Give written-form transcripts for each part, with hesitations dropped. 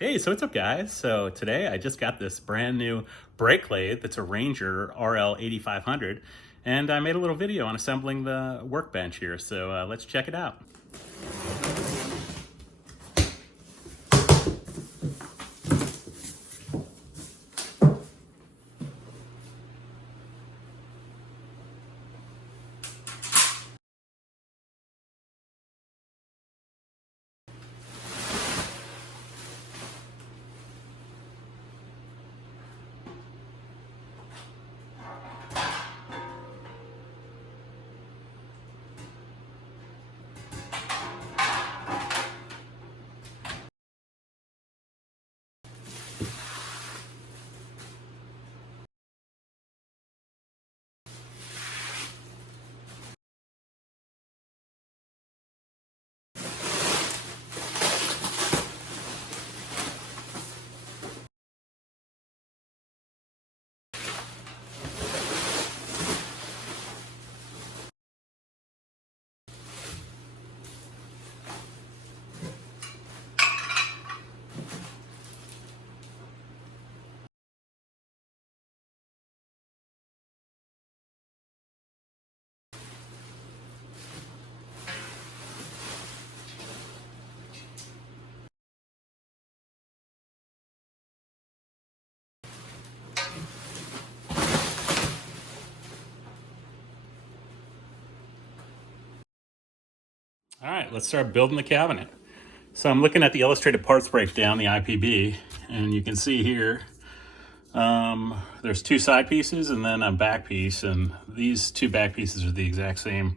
Hey, so what's up guys? So today I just got this brand new brake lathe that's a Ranger RL 8500 and I made a little video on assembling the workbench here, so let's check it out. All right, let's start building the cabinet. So I'm looking at the illustrated parts breakdown, the IPB, and you can see here there's two side pieces and then a back piece, and these two back pieces are the exact same.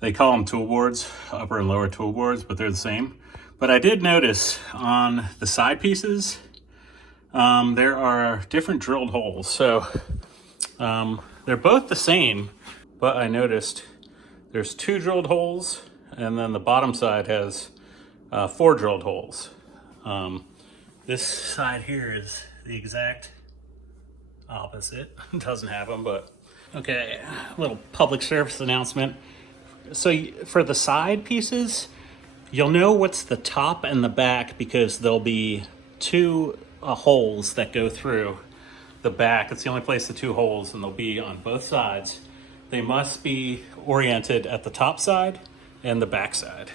They call them tool boards, upper and lower tool boards, but they're the same. But I did notice on the side pieces, there are different drilled holes. So they're both the same, but I noticed there's two drilled holes, and then the bottom side has four drilled holes. This side here is the exact opposite. It doesn't have them, but okay, a little public service announcement. So for the side pieces, you'll know what's the top and the back because there'll be two holes that go through the back. It's the only place the two holes, and they'll be on both sides. They must be oriented at the top side and the back side.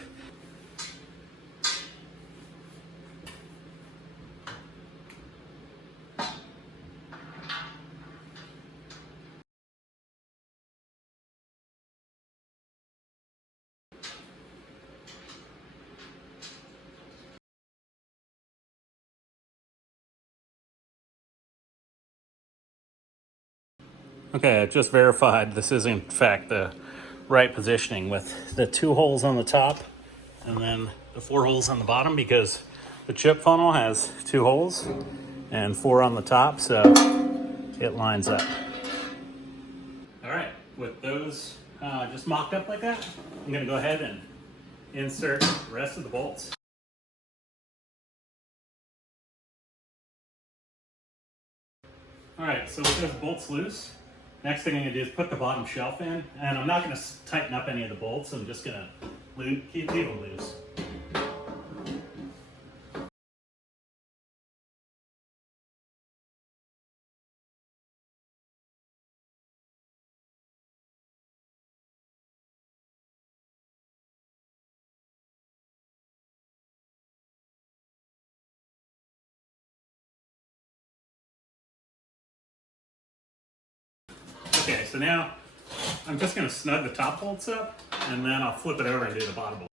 Okay, I just verified this is in fact the right positioning with the two holes on the top and then the four holes on the bottom, because the chip funnel has two holes and four on the top, so it lines up. All right, with those just mocked up like that, I'm gonna go ahead and insert the rest of the bolts. All right, so with those bolts loose, next thing I'm gonna do is put the bottom shelf in, and I'm not gonna tighten up any of the bolts. I'm just gonna leave them loose. Okay, so now I'm just gonna snug the top bolts up, and then I'll flip it over and do the bottom bolt.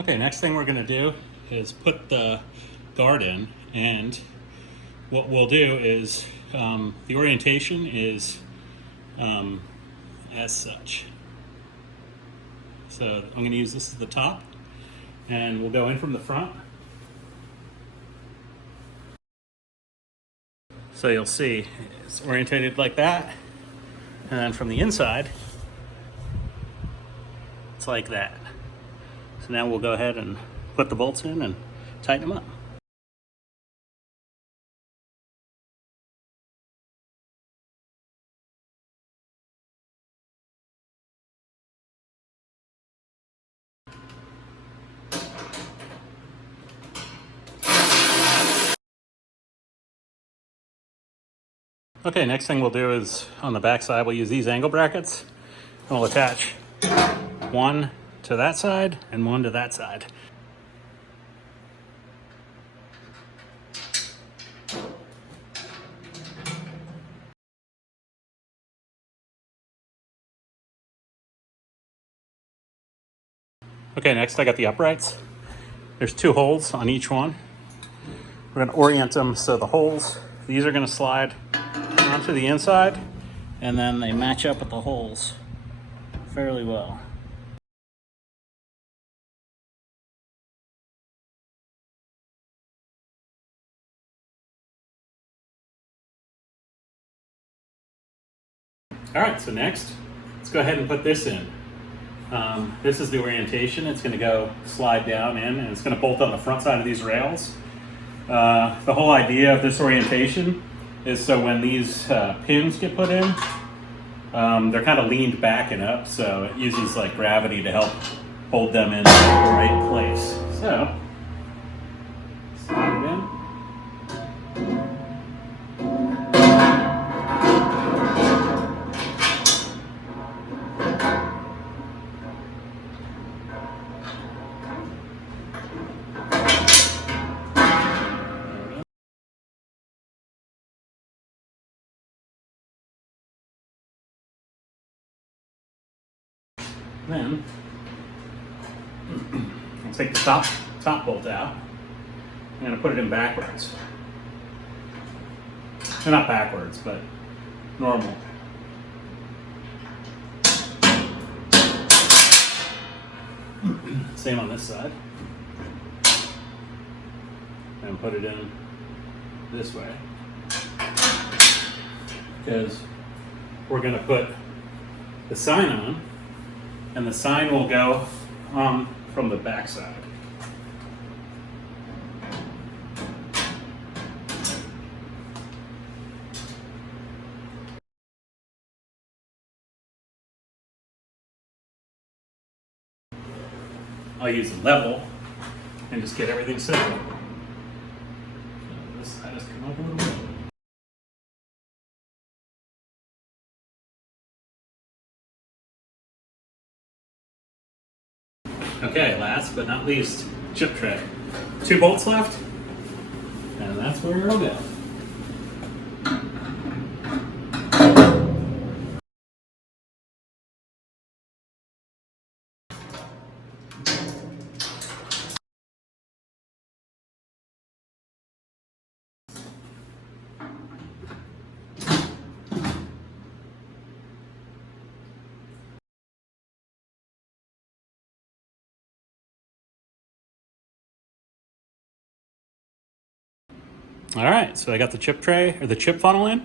Okay, next thing we're gonna do is put the guard in, and what we'll do is the orientation is as such. So I'm gonna use this as the top, and we'll go in from the front. So you'll see it's orientated like that, and then from the inside, it's like that. So now we'll go ahead and put the bolts in and tighten them up. Okay, next thing we'll do is on the back side, we'll use these angle brackets. And we'll attach one to that side and one to that side. Okay, next I got the uprights. There's 2 holes on each one. We're going to orient them so the holes, these are going to slide onto the inside, and then they match up with the holes fairly well. All right, so next, let's go ahead and put this in. This is the orientation. It's going to go slide down in, and it's going to bolt on the front side of these rails. The whole idea of this orientation is so when these pins get put in, they're kind of leaned back and up, so it uses like gravity to help hold them in the right place. So, slide it in. Then I'll take the top bolt out. I'm going to put it in backwards. Well, not backwards, but normal. Same on this side. And put it in this way. Because we're going to put the sign on, and the sign will go from the back side. I'll use a level and just get everything set. So this side has come up a little bit. Okay, last but not least, chip tray. 2 bolts left, and that's where it'll go. All right, so I got the chip tray, or the chip funnel in.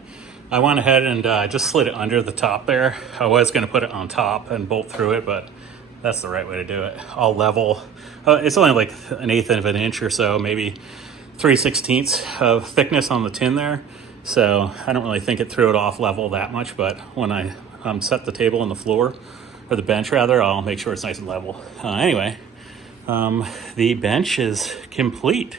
I went ahead and just slid it under the top there. I was gonna put it on top and bolt through it, but that's the right way to do it. I'll level, it's only like 1/8 of an inch or so, maybe 3/16 of thickness on the tin there. So I don't really think it threw it off level that much, but when I set the table on the floor, or the bench rather, I'll make sure it's nice and level. Anyway, the bench is complete.